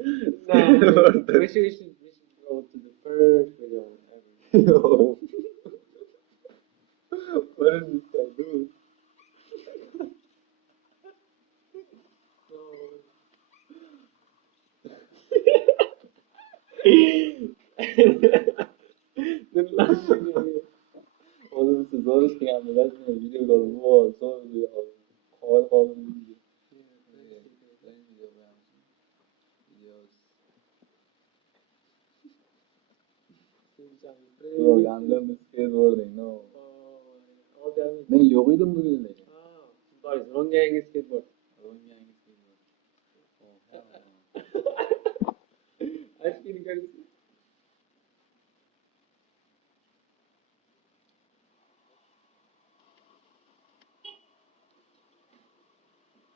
No, Skateboarder. we should go to the first video ever. Yo, what is this guy doing? The last video. Oğlum siz zor iş geldi. Ben şimdi video gördüm. Bu son video aldım. Kolay kaldım video. Ben video beğenmişim. Videos. Yo, random skateboarding, no. All the Ben yok idim bugün de. boys, wrong gang skateboard. Oğlum yani skateboard. Oha. Acho que ninguém.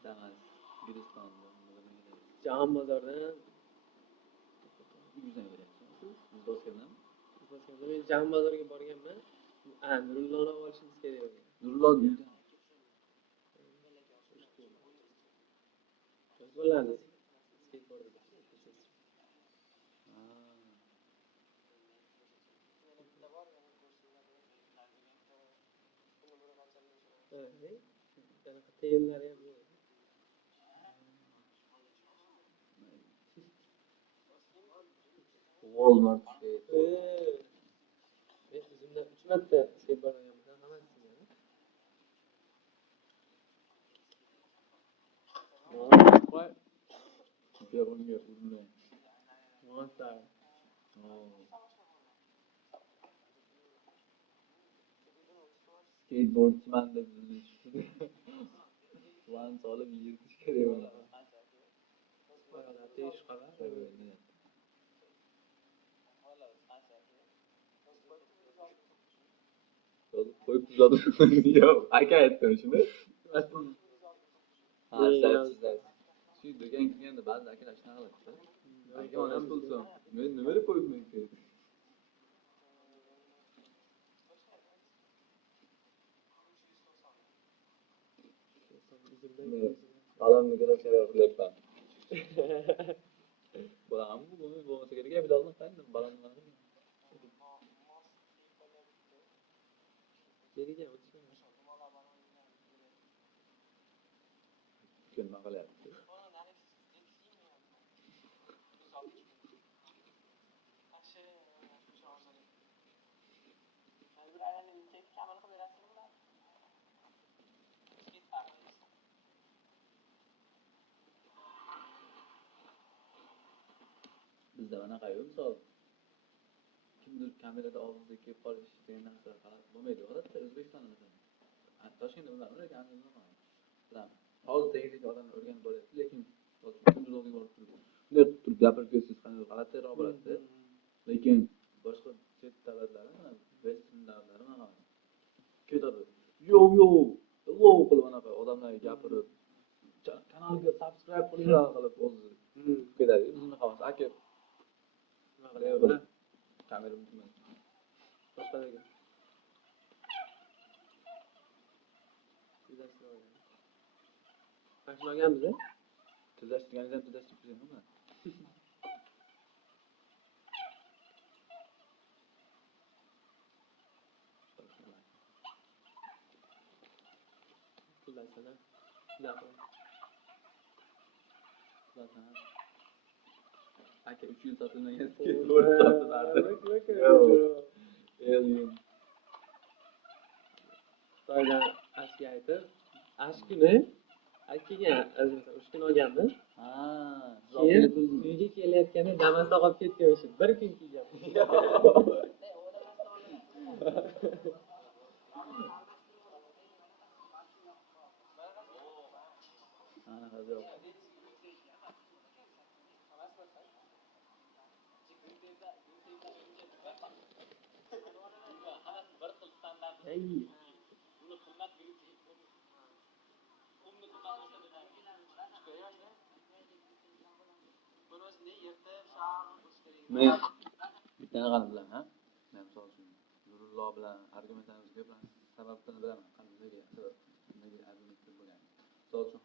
Daha Gülistan'da. Jahon bozoridan Yüzden vereceksin. Yüzde Oscar'dan. men Jahon bozoriga borganman. Nurulloni olib olishimiz kerak edi. Nurullah uyda. Bo'ladi. Skateboardga. Qanaqa teyinlari ham yo'q. Walmart skate. Men o'zimdan 3 marta skateboard olganman, hammasini. Voy, Bir onga urinay. monster. Skateboardchiman deb One solib yirtish kerak bo'ladi. Ateş qala. Qo'yib tuzadim. Yo'q, aka aytdim shuni. Ha, sizlar. Shu do'kon kirganda ba'zi akalar shunaqa qiladi. Aka onasi bo'lsa, men nima deb qo'yibman kerak? Balonni kerak qilyapman. Bo'ladimi bu? Bo'lmasa kerak. Gapilarni qanday balonni? Nega o'tishgan? Nima qilyapti? Bizda anaqa yo'q, misol kimdir kamerada oldida kelib qolish degan narsa bo'lmaydi. Odatda O'zbekistonda masalan Toshkentda unaqa lekin Andijonda bilan hozir tegishli odamlar o'rganib boryapti, lekin kimdir oldiga borib turib bunday turib gapirib kelsangiz qanday g'alatiroq bo'ladi. Lekin boshqa chet davlatlarda western davlatlari mana ketadi. Yo hello qilib anaqa odamlarga gapirib kanalga subscribe qilinglar qilib o'zi ketadi. Bizni xavos aka kamera mutman. Boshqalarga. Tashlaganmiz-a? Tuzashtirganingizdan tuzashtirib qo'yingmi? Pullasana. Aka 3 yil sotilmagan skateboard sotilardi. Alien. Xitoydan ashga aytib, ash kuni kelgan, o'sha kuni olganmiz. Keyin uyga kelayotganda Damas'da qolib ketgan o'sha. Bir kun kiygan. Men bittani qani bilaman, ha? Men misol uchun Nurullo bilan argumentlarimiz ko'p bilan sababini bilaman. Qanday argument bo'lgan. Misol uchun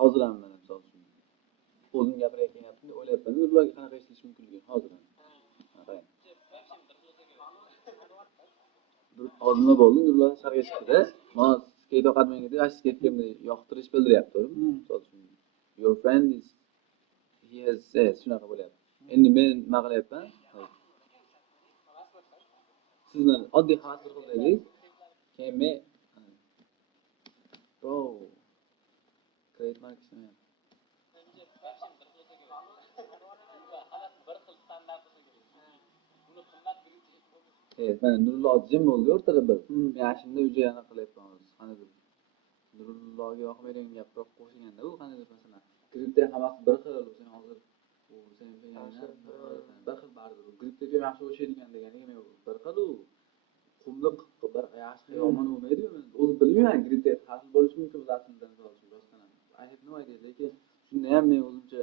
hozir ham mana misol uchun o'zim gapirayotgan gapni o'ylayapman. Ularga qanaqa ishlash mumkinligi hozir. Qarang. Hozir nima bo'ldi? Ular sharga chiqdi-da. Mana skate oqatmanga deb, skate'ga yoqtirish bildiryapti. Misol uchun, your friend is he has said shunaqa bo'lyapti. Endi men nima qilyapman? Sizni oddiy xavas bir qildingiz. Keyin men bro trade marketing mana Nurullo jim bo'ldi o'rtada bir. Men shunda uja yana qilyapman hozir. Qanadir Nurulloga yoqmaydigan gaproq qo'shganda u qanadir masalan gripda hammasi bir xil sen hozir u sen bir xil baribir gripda yaxshi o'xshaydigan deganiga men bir xil u qumliq bir yaxshi yomon bo'lmaydi o'zi bilmayman gripda har xil bo'lishi mumkin aslida misol uchun boshqalar I have no idea lekin shunda ham men o'zimcha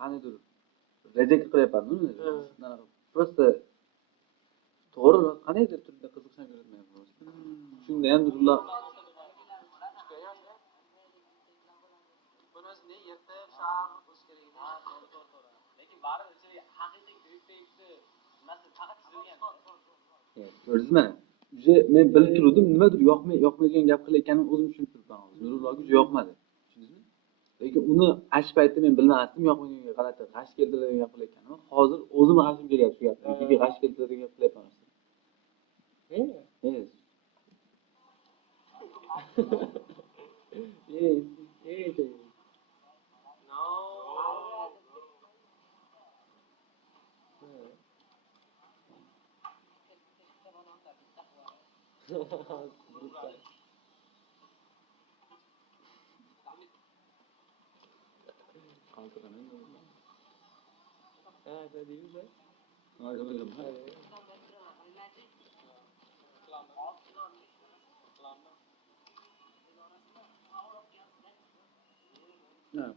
qanidir reja qilyapman просто to'g'ri qanaydir turda qiziqishni ko'rmayapman shunda ham Nurullo ko'rdingizmi? Uje men bilib turdim, nimadir yoqmaydigan gap qilayotganini o'zim tushunib turibman hozir. Nurulloga juda yoqmadi. Tushundingizmi? Lekin uni ash paytda men bilmasdim, yoqmaganiga qarata g'ash keltiradigan gap qilayotganini. Hozir o'zim g'ashim kelyapti shu gapdan. Chunki g'ash keltiradigan gap qilyapman. Yes. Yes.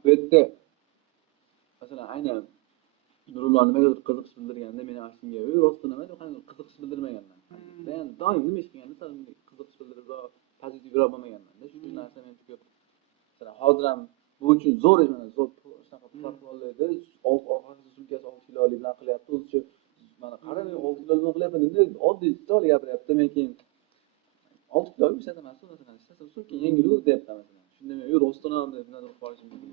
Bu yerda masalan aynan Nurullo nimagadir qiziqish bildirganda men ham shunga rostdan nima qanaqa qiziqish bildirmaganman. Men doim nima ish qilganda sal qiziqish bildirib pozitivroq bo'lmaganman-da. Shu narsa men ko'p masalan hozir ham bu uchun zo'r emas, zo'r shunaqa protokollarda orqasiga sumkasi 6 kilolik bilan qilyapti. O'zicha mana qarang 6 kilo bilan qilyapman endi oddiy stol gapiryapti. Men keyin 6 kilo ishlataman, masalan ishlasa sumka yengil deyapti masalan. Shunda men rostdan ham deb nima qilib qolishim mumkin.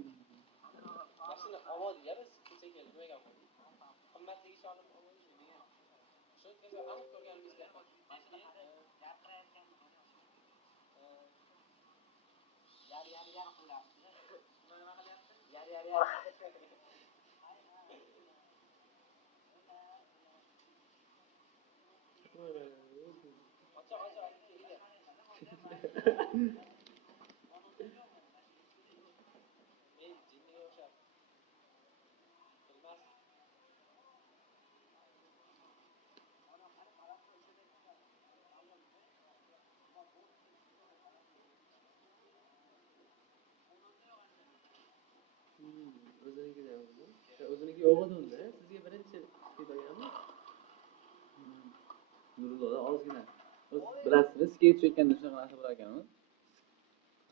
O'ziniki yo'g'idi unda. Sizga birinchi kelganmi? Nurulloda ozgina. Bilasizmi, skate chekanda shunaqa narsa bo'lar ekan-ku.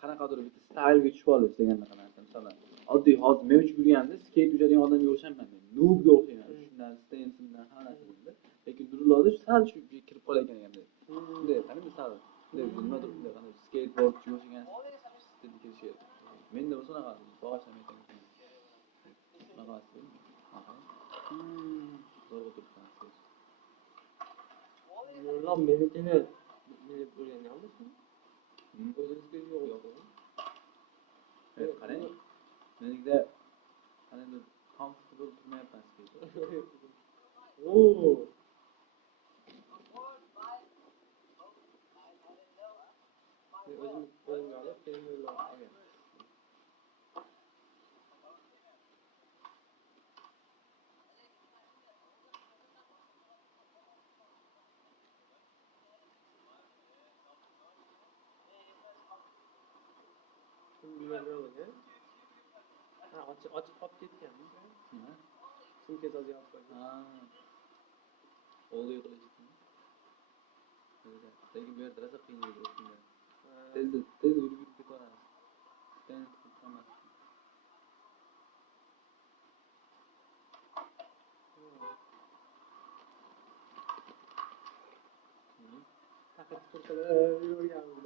Qanaqadir bitta staylga tushib olish deganda qanaqa masalan. Oddiy hozir men uchun yurganda skate uchadigan odamga o'xshamayman men. Noobga o'xshayman. Shundan stensimdan hamma narsa bo'ldi. Lekin Nurulloda sal shu kirib qolayotgan ekanda. Bunday qanday sal nimadir qanaqa skateboard o'xshagan stil kelishi. Menda bo'lsa unaqa bog'ashlamayotgan. Zo'r o'tiribsan. Nurullo menikini bilib o'rganganmisiz? O'zingizga yo'q. Qarang. Menikda qanday comfortable turmayapman skate. Oo. O'zimga olib, keyin Nurullo olgan. Ochib qolib ketganmi? Sumkasi hozir yopib qo'ygan. O'g'li qilishdi. Lekin bu yerda rosa qiyin edi shunda. Tez yurib ketaveramiz. qilib yurganmiz.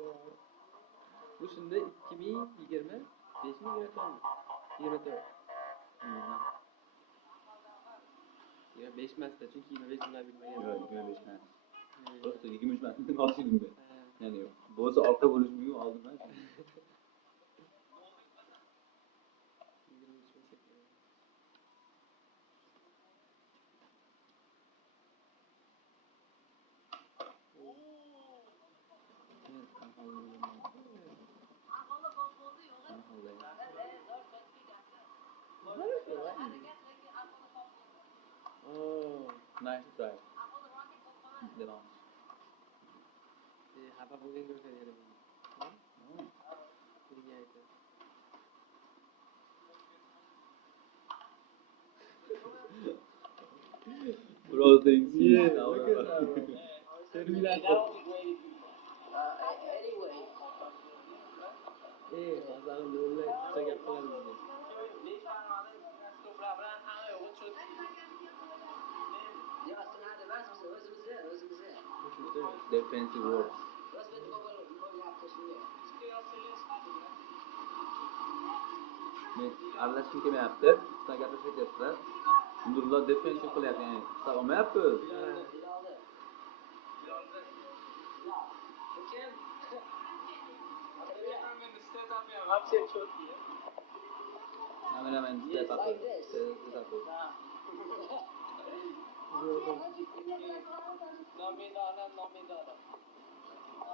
Bu shunda 2020 5mi 24? Ya 5 emasda, chunki 25 yillar bilmagan. Yo'q, 25 emas. Просто 23 emasdan ochildi. Ya'ni bo'lsa orqa bo'lish mumkin, oldin emas. 23 bo'lsa kerak. Oh, Nice try. Devam. xafa bo'lgan ko'rsatadi buni. Menga aytdi. Bro thinks Yeah, now. look at that one. Terminator. Hozir o'ylay, qisqa gap qilamiz biz. Defensive works. Men aralashishim kelmayapti. Sizlar gaplashyapsizlar. Nurullo defensive qilyapti, ya'ni qisa olmayapti. Kameraman step up. نامیدانم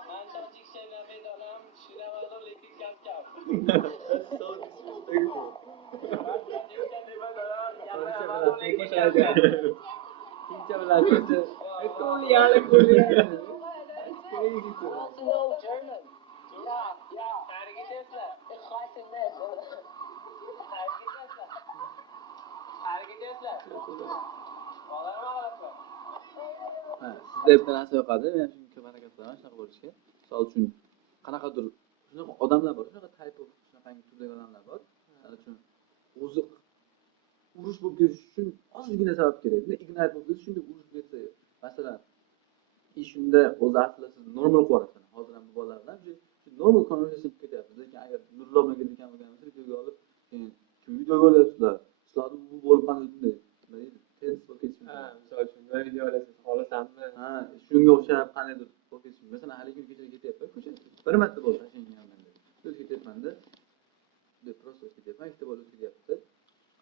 من تاجیک نمیدانم شنوادو لیکن کم کم That's so disrespectful. من تاجیک نمیدانم Pincha bilasiz. Ko'lyali ko'lyali. Crazy to. No German. Ya. Hareket etme. Hareket etme. Hareket etme. Olar mı ağlatma? Ha, sizda bitta narsa yoqadi. Men shunga ko'p harakat qilaman shunaqa bo'lishga. Misol uchun qanaqadir shunaqa odamlar bor, shunaqa type of shunaqangi turdagi odamlar bor. Misol uchun o'zi urush bo'lib ketish uchun ozgina sabab kerak. Ignite bo'lib ketish uchun urush ketsa, masalan, ish shunda o'zi aslida siz normal qo'yasiz. Hozir ham bu bolalar bilan shu normal conversation ketyapti. Lekin agar nurlo bilan ketgan bo'lganimizda videoga olib, keyin shu videoga olyapsizlar. Sizlarni bu bo'lib qanday bunday tense bo'lib ketish mumkin. Ha, misol uchun video olasiz, xohlasanmi? Ha, shunga o'xshab qandaydir bo'lib masalan, haligi kun kecha ketyapman, ko'chada bir marta bo'lsa tashinganman deb. O'tib ketyapman-da. Deb prosta o'tib ketyapman, ikkita bola o'tib ketyapti.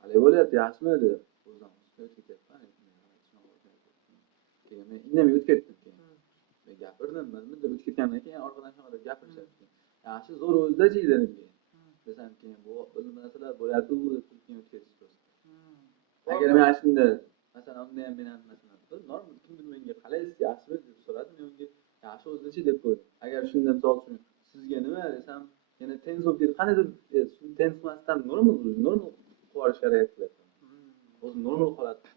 Haligi bo'lyapti, yaxshimi deb. O'zim o'tib ketyapman. Keyin men indamay o'tib ketdim keyin. Men gapirdim, nima deb o'tib ketgandan keyin orqadan shunaqa deb gapirishyapti. Yaxshi zo'r o'zida-chi dedim keyin. Desam keyin bu bilma narsalar bo'lyapti, u deb keyin o'tib ketdi. Agar men shunda masalan unda ham men ham masalan normal kimdir menga qalaysiz yaxshimi deb so'radi, men unga yaxshi o'zichi deb qo'ydim. Agar shunda misol uchun sizga nima desam, yana tense bo'lib ketib qaniydir tense emasdan normal qilishga harakat qilyapman. O'zi normal holatda.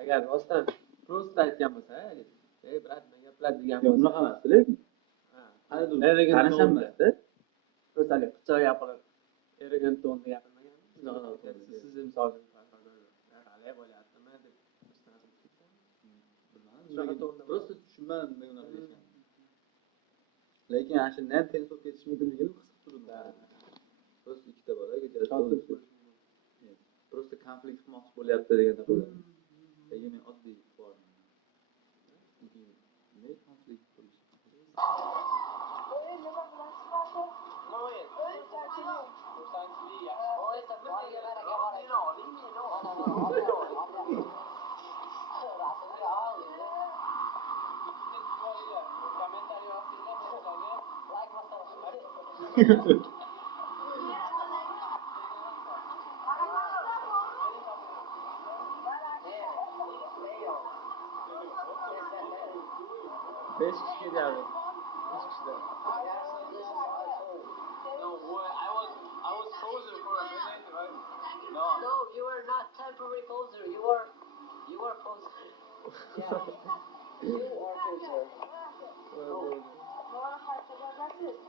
Agar rostdan prosta aytgan bo'lsa, brat men gaplar degan Yo'q, bo'lsa, unaqa emas-da. Qaniydir tanishmasda. prosta qicha gapirib, arrogant tonda gapirmagan. Siz misol uchun qalay bo'lyaptimi deb Prosta tushunmadim nima unaqa deyishgan. Lekin ana shundan ham tense bo'lib ketish mumkinligini his qilib turdim. Prosta ikkita bola kechasi prosta konflikt qilmoqchi bo'lyapti deganda bo'ladi. Lekin men oddiy bordim. Ne konflikt bo'lishi? Beş kişi geliyor. 5 kişiler. I was frozen for a minute, right? No, you were not temporary poser. You were poser. Yeah. You are poser.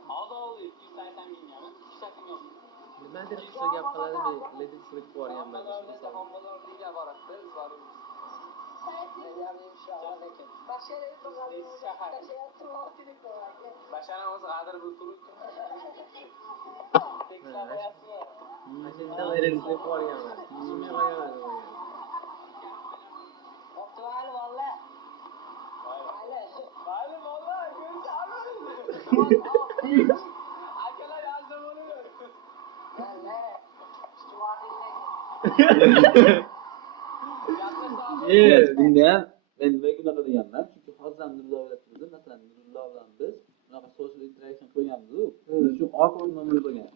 Although if you say something, Nimadir qilsa gap qiladi, men let it slip borganman. Bashara o'zi g'adir bo'lib turibdi. Mashina g'ayrilisini ko'rganman. Ishimga qo'yganman. Optimal valla. Mayli valla, ko'rsangiz. Akalar yazdim uni. Yes, bunda ham men nimaga unaqa deganman? Chunki hozir ham Nurullo bilan turdim. Masalan, Nurullo bilan biz unaqa social interaction qilganmiz-ku. Biz uchun awkward moment bo'lgan.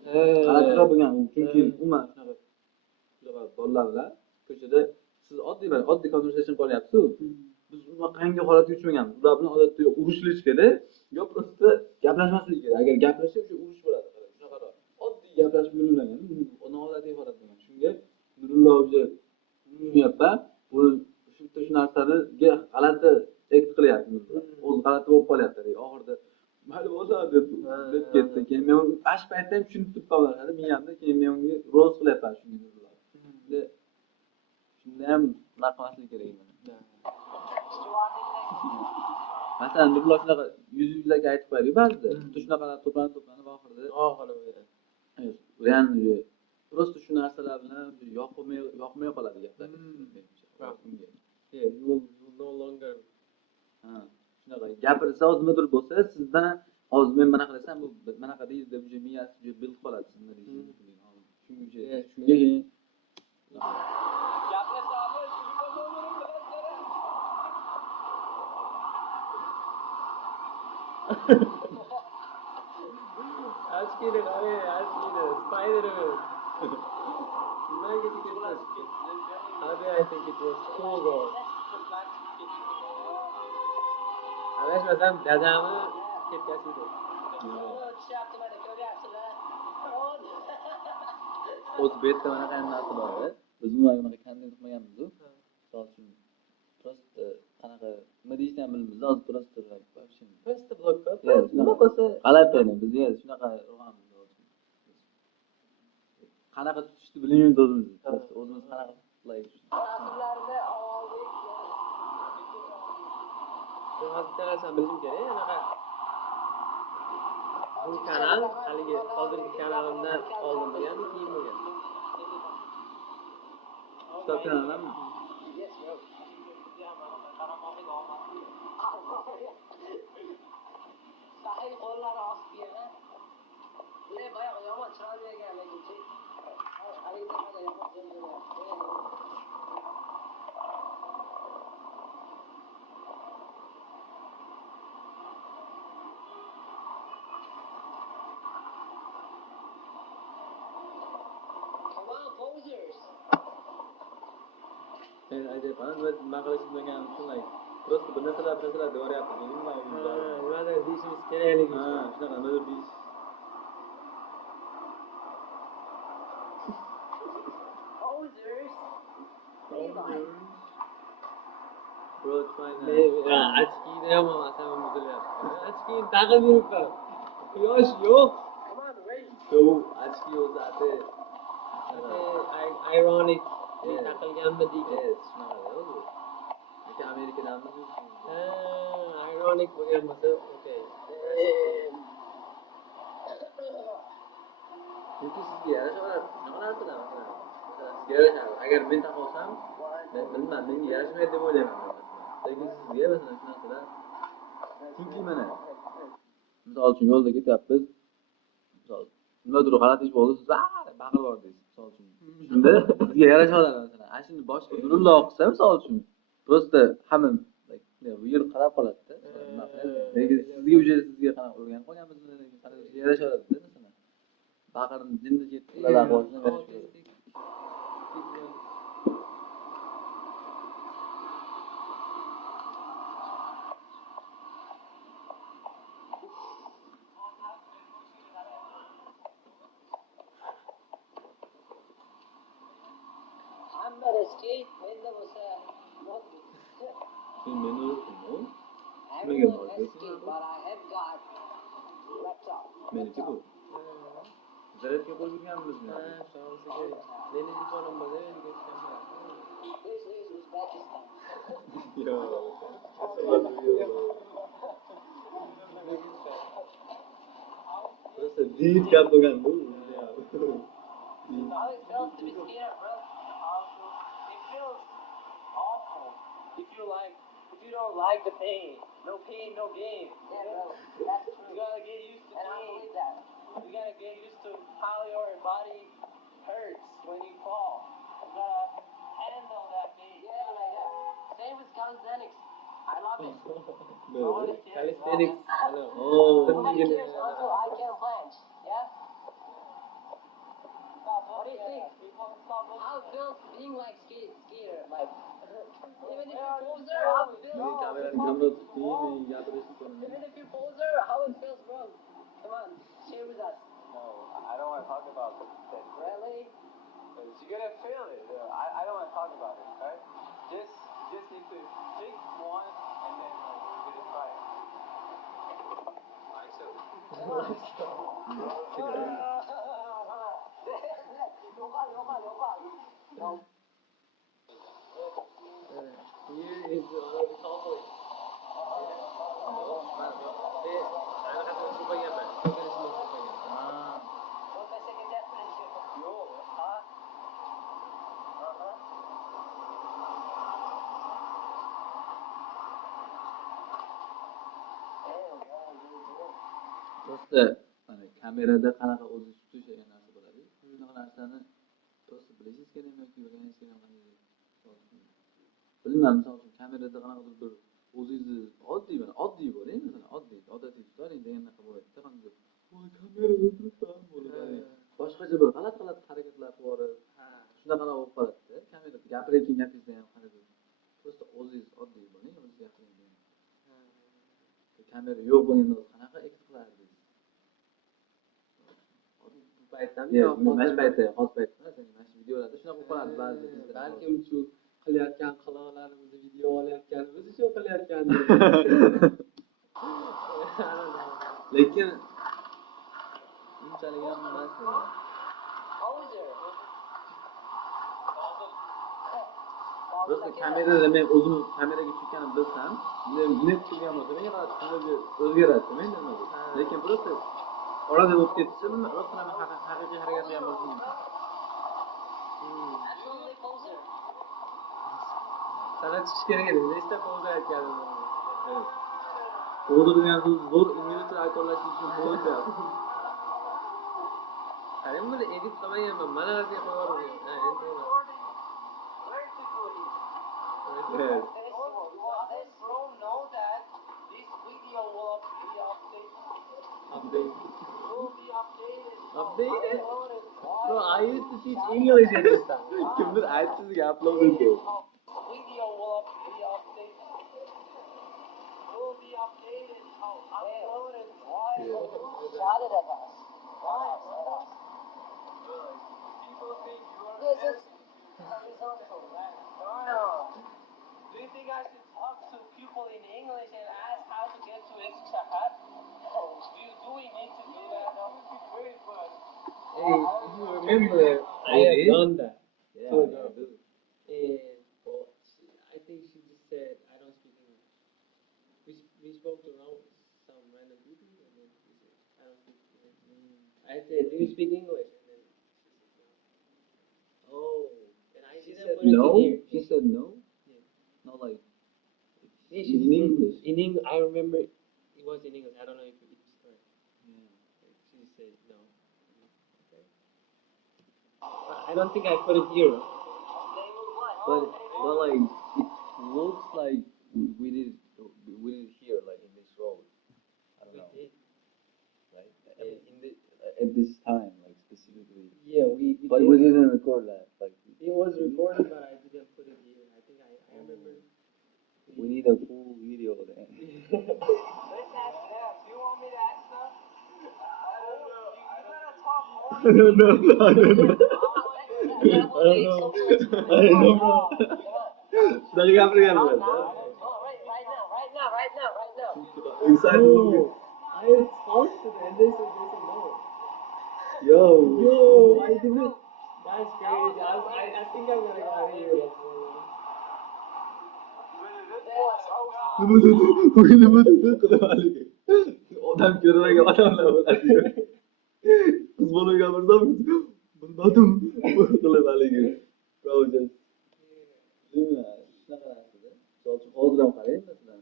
G'alatiroq bo'lgan u. Chunki umuman shunaqa bolalar bilan ko'chada siz oddiy conversation qilyapsiz-ku. Biz unaqangi holatga uchmaganmiz. Ular bilan odatda urishilish kerak, yo просто gaplashmaslik kerak. Agar gaplashsa o'sha urush bo'ladi. Shunaqaroq. Oddiy gaplashib yuravergan. Noodatiy holat bo'lgan. Shunga Nurullo o'zi tushunmayapman. Shu narsaniga g'alati akt qilyapti. O'zi g'alati bo'lib qolyapti. Oxirida mayli bo'lsa deb ketdi. Keyin men ash paytda ham tushunib turib qoldim. Miyamda keyin men unga ro'z qilyapman shunga. Shunda ham naqmaslik kerak edi. Masalan, Nurullo shunaqa yuz-yuzlarga aytib qo'yadi ba'zida. Shunaqa to'planib oxirida real просто shu narsalar bilan yoqmay qoladi gaplar. No longer. Shunaqa gapirsa o'zimdir bo'lsa, sizdan hozir men mana qilasam bu manaqa deydi deb miyasi bilib qoladi sizning deyishingiz. Shunga Askeri qaray, Spider-Man. Nimaga ketdi? I think it was cool though. Adashmasam dadamni ketkazdi. O'zbekda manaqa narsa bor. Biz unaqa kontent qilmaganmiz-ku. Misol uchun просто qanaqa nima deyishni ham bilmaymiz. Hozir Просто blokda. Nima qilsa g'alati biz shunaqa ro'g'amiz. Qanaqa tutishni bilmaymiz o'zimiz. O'zimiz qanaqa qilaylik. Hozir bitta narsani bildim kerak, anaqa bu kanal haligi hozirgi kanalimdan oldin bo'lganmi, keyin bo'lgan. Kitob kanalimmi? Sahil qo'llari osib yana. Boya yomon chiroyli ekan lekin. Haligi yomon Men aytayapman, nima qilishni bilganim uchun просто bir narsalar devoryapti. Nimadir deyishimiz kerakligi. Shunaqa nimadir deyish. Bro, Ochkida yomon asabim buzilyapti. Ochkini taqib yuribman. Quyosh yo'q. yo'q, ochki o'zi ati. Ironic taqilganmi deydi. Shunaqa o'zi. Lekin Amerikadanmiz. Ironic bo'lgan bo'lsa, okey. Chunki sizga yarashadi. Nima narsalar masalan, sizga yarashadi. Agar men taqolsam, men bilmayman, menga yarashmaydi deb o'ylayman. Lekin sizga masalan shu narsalar. Chunki mana misol uchun yo'lda ketyapmiz. Misol nimadir g'alati ish bo'ldi, siz baqirib yubordingiz misol uchun. Shunda sizga yarashadi masalan. Ashuni boshqa Nurullo qilsa misol uchun, просто hamma bu yer qarab qoladi-da. Lekin sizga qanaqa o'rganib qolganmizmi, lekin qanaqa yarashadi-da masalan. Baqirni jinni ketdilar qo'shni berish. hamma riski menda bo'lsa Men o'zim everyone risky, but I have got laptop. meniki bu. Zaryadga qo'yib yurganmizmi? Meni telefonim bo'lsa, This is Uzbekistan. Просто вид как бы как бы. How it feels to be scared, bro? It feels awful. If you don't like the pain, no gain. Yeah, bro, that's true. You gotta get used to pain. I believe that. You gotta get used to how your body hurts when you fall. You gotta handle that pain. Yeah. Same with calisthenics. I love it. Calisthenics. Oh. Over here also I can planche. Yeah. What do you think? How it feels being like skier? Like even if you're poser, how it feels? Kamerani kamera tutayım, gapirishni ko'raman. Even if you're poser, how it feels, bro? Come on, share with us. No, I don't want to talk about that. Really? You're gonna feel it. I don't want to talk about it. Right? Just need to take one and then we're gonna try it. Like so. No. Here is already complete. What's my second definition? Huh? Просто mana kamerada qanaqa o'zi tutish degan narsa bo'ladi. Shunaqa narsani to'g'risi bilasiz kerakmi yoki bilganingiz kerakmi? Bilmadim, misol uchun kamerada qanaqadir bir o'zingizni oddiy bo'ling, masalan, odatiy tutaring degannaqa bo'ladida, qanday voy kamerada turibman bo'ladi. Boshqacha bir g'alati harakatlar qilib yuborib, shunaqa bo'lib qoladida. Kamerada gapirayotgan gapingizda ham qanday просто o'zingiz oddiy bo'ling, o'zingiz gapiring. Kamera yo'q bo'lganda qanaqa act qilardingiz? Mana paytda, hozir paytda, sen mana shu videolarda shunaqa bo'lib qoladi ba'zida. Balkim shu qilayotgan qilig'larimizni video olayotganimiz uchun qilayotganmiz. Lekin unchalik ham emas. Poser. Просто kamerada men o'zim kameraga tushganimni bilsam, net turgan bo'lsa, menga qanday o'zgaradi, menda nima bu. Lekin просто orada bo'lib ketsa, rostdan ham haqiqiy harakat qilgan bo'lsa mumkin. Absolutely poser. Sana chiqish kerak edi. Nechta poza aytganim. Evet. Poza degan so'z zo'r inglizcha aytolash uchun poza. Qarang, buni edit qilmaganman. Mana narsaga qo'yib yubordim. Where to go here? Evet. Does bro know that this video will be updated? Will be updated. Updated? Uploaded. Bro, I used to teach English at this time. Kimdir aytsizga upload etdi. Video will be updated. Will be updated. Uploaded. Why? Shouted at us. Why? At us. People think you are This is horizontal. No. Do you think I should talk to people in English and ask how to get to Eskişehir? Do we need to do that? That would be great, but Hey, if you remember, I have Really? done that. Yeah, So, I do. And well, I think she just said, I don't speak English. We spoke around some random people, and then she said, I don't speak English. I said, do you speak English? And then she said, no. Oh. And I She didn't said put it no. to ear. She said no. Yeah. Not like Yeah, in English. In English, I remember it was in English. I don't know if it's correct. Yeah. She said no. Okay. I don't think I put it here. But like it looks like we did here like in this road. I don't We know. did. Right? In the, at this time, like specifically. Yeah, we But did. we didn't record that. Like It was recorded, but I didn't put it here. I think I remember. we need a full video then. let's ask them. Do you want me to ask them? I don't know. You gotta talk more. I don't know. I don't know. Dari gapirgan Right bo'ladi. now. Inside No, I sponsored and they said no. Yo. Yo, I didn't. That's crazy. I think I'm gonna get out of here. was awesome. nima dedi? Nima dedi? Qilib haligi. Odam ko'rmagan odamlar bo'ladi. Qiz bola gapirsam, bilmadim. Qilib haligi. Projet. Nima? Shunaqa narsa-da. Misol uchun hozir ham qarang masalan.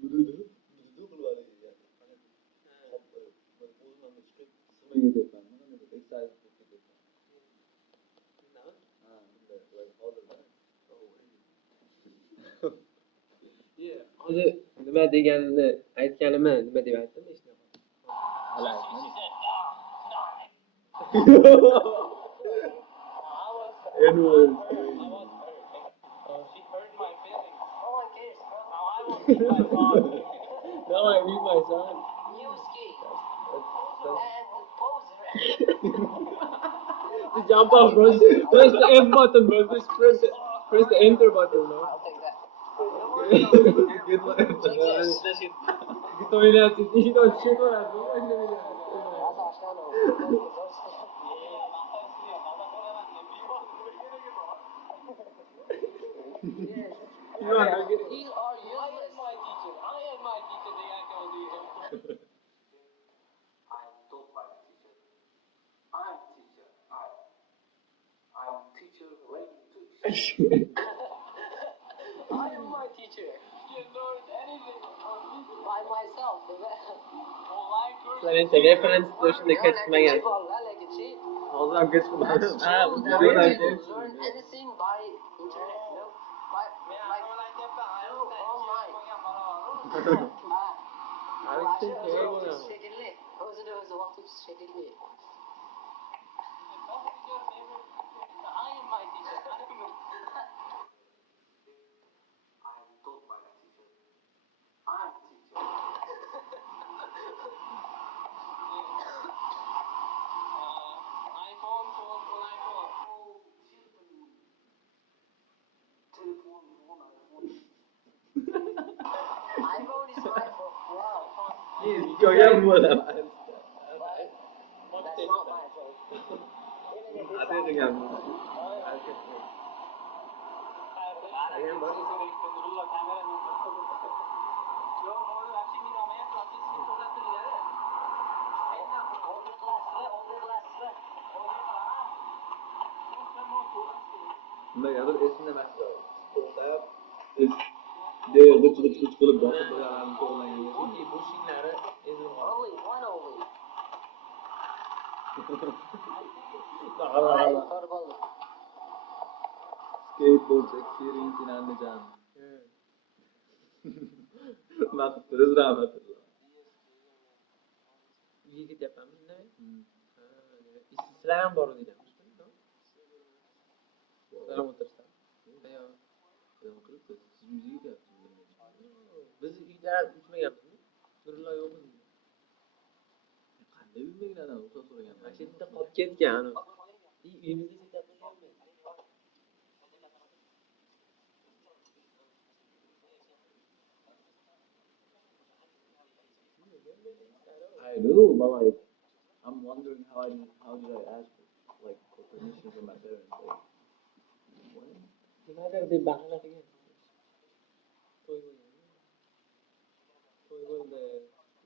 Qilib haligi. O'zimdan chiqib, sirmaga deyapman. Nima deb exercise qilib ketyapman. Ha, bunday hozirda. Hozir nima deganini aytganimni nima deb aytdim eshityapman. Hala aytmadi. Anyway. She hurt my feelings. No one cares, bro. Now I want to be my father. Now I meet my son. You ski. That's And poser. Just jump off, bro. Press the F button, bro. Just press the enter button, bro. I'll take that. Get my Git oynayatsın. İyi de şey koyarsın. That's aşağıdan o. Yes. You are not getting. You are I am useless. my teacher. I am my teacher. They are going to do. I'm taught by the teacher. I'm teacher. I'm teacher ready to teach. I am my teacher. You learn anything from me. By myself. Online course. Sen referans dışında kesmeye Vallahi geçi. Hozir ham kech qilmadim. Ha, You bunday learn aytdim. anything by internet, no? By like no online. Şekilli. Özü de özü vakti şekilli. I am my teacher. I'm taught by the teacher. I'm teacher. iPhone, phone. Oh, children. Telephone, iPhone. iPhone is my phone. Wow. Ko'rgan bo'laman. That's not my phone. Even if it's Ataydigan. Nimaga bir esimda emas. To'xtab, g'ich qilib bosib qo'yaman qo'llangan. Bu şeyleri only one only. ezilmez. I purple. Skateboard experience in Andijan. Maqtiriz rahmatulloh. Yigit yapamiz, ne? Sizlar ham bor edinglar. Sizlar ham o'tirsan. Biz uyda uchmaganmizmi? Nurullo yo'qmi? Qanday bilmayman ana o'xshab so'ragan. Mana shu yerda qolib ketgan. Uyimizda cheklanmaganmi? I do, but like, I'm wondering how did I ask like for permission from my parents? Like, what? Nimadir deb bahona qilgan. To'y bo'ldi.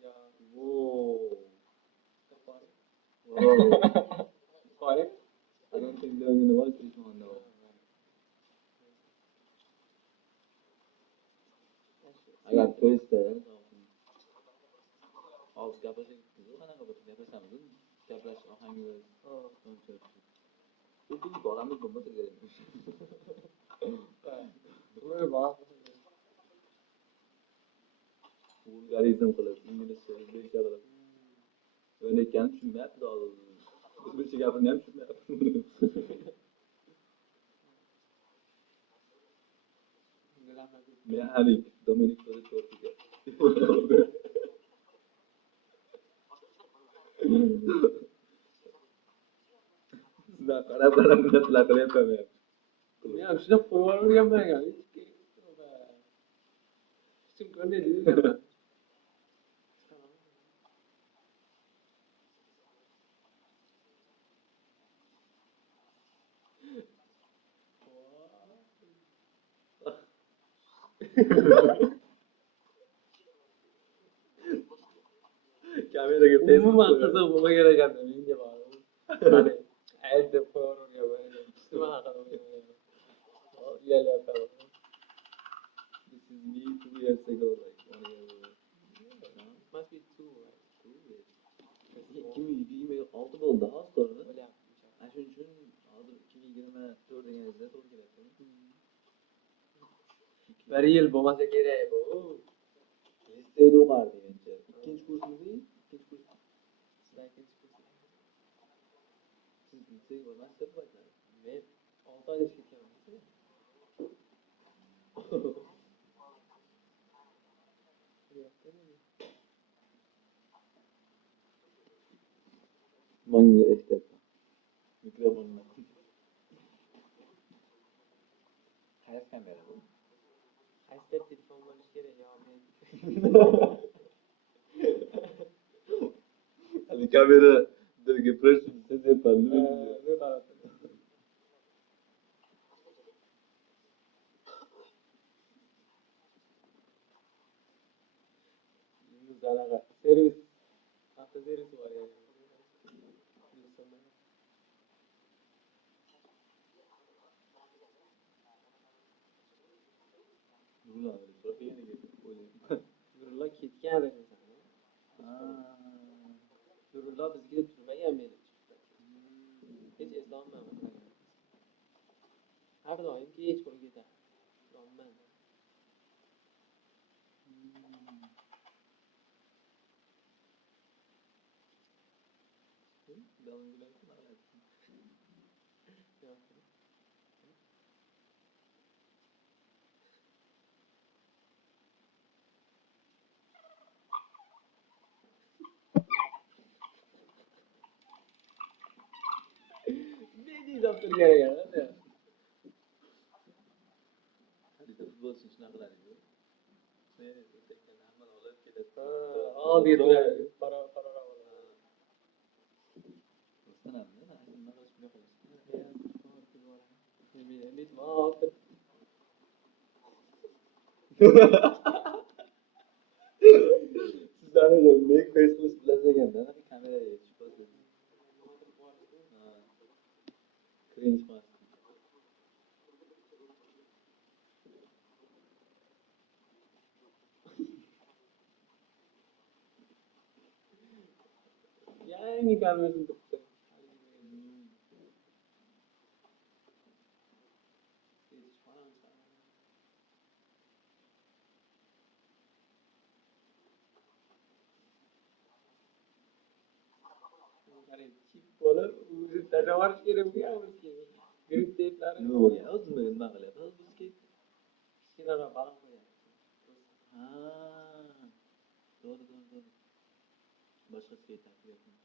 Ya, Whoa. qori. Whoa. Qori. I don't think they're gonna watch this one though. I got twisted. Hozir gaplashib, qanaqa bo'lib gaplashamiz? Gaplash ohangi Biz bolamiz bo'lmasa kerak. To'y bor. Vulgarizm qilib, inglizcha, o'zbekcha qilib. Yo'q ekan tushunmayapti hozir. O'zbekcha gapini ham tushunmayapti. Mexanik, Dominik To'rtiga. Sizlar qarab narsalar qilyapman. Men ham shunday qo'yib yuborganman. Hech kim ko'rmaydi deganman. Kameraga umuman qiziq bo'lmagan ekan menga ma'lum. Qani, ayt deb qo'yavergan. Nima haqida o'ylayapman? Uyalyapman. This is me 2 years ago, like 1 year ago. Must be two, right? 2026 bo'ldi hozir. Bilyapman. Ana shuning uchun hozir 2024 deganingizda to'g'ri keladi. Bir yil bo'lmasa kerak bu. Litseyda o'qardik mencha. Ikkinchi kursmidi? Ikkinchi kurs. Sizlar ikkinchi kursda. Siz litseyga bormasdan bo'ladi. Men 6 oyda ketganman. Manga eslatma. Mikrofonni. Qaysi kamera bu? Qaysi telefon bo'lishi kerak yo men. Hali kamera dirga pressing sezapman. Zanaqa servis. Avto servis bor ya. Nurullo ketgan ekan. Nurullo bizga turmagan meni. Hech eslolmayman. Har doim kech qo'yib ketadi. Eslolmayman. Ne diyeceğim turgaya ya? Futbolchi shunaqa qiladi. Hamma olib ketadi. Oddiy turadi. Qora. Ustanamda, nima qilish Sizlarni make face qilishlasaganda kameraga chiqadi. Cringe qiladi. Yangi kamerasini tutdi. Chip bo'lib, o'zi tajovarish kerak bo'lgan o'ziga. Grip teyplari. Yo'q, o'zim nima qilyapman bizga? Kichkinaroq baliq qo'yadi. Ha. To'g'ri. Boshqasiga aytib.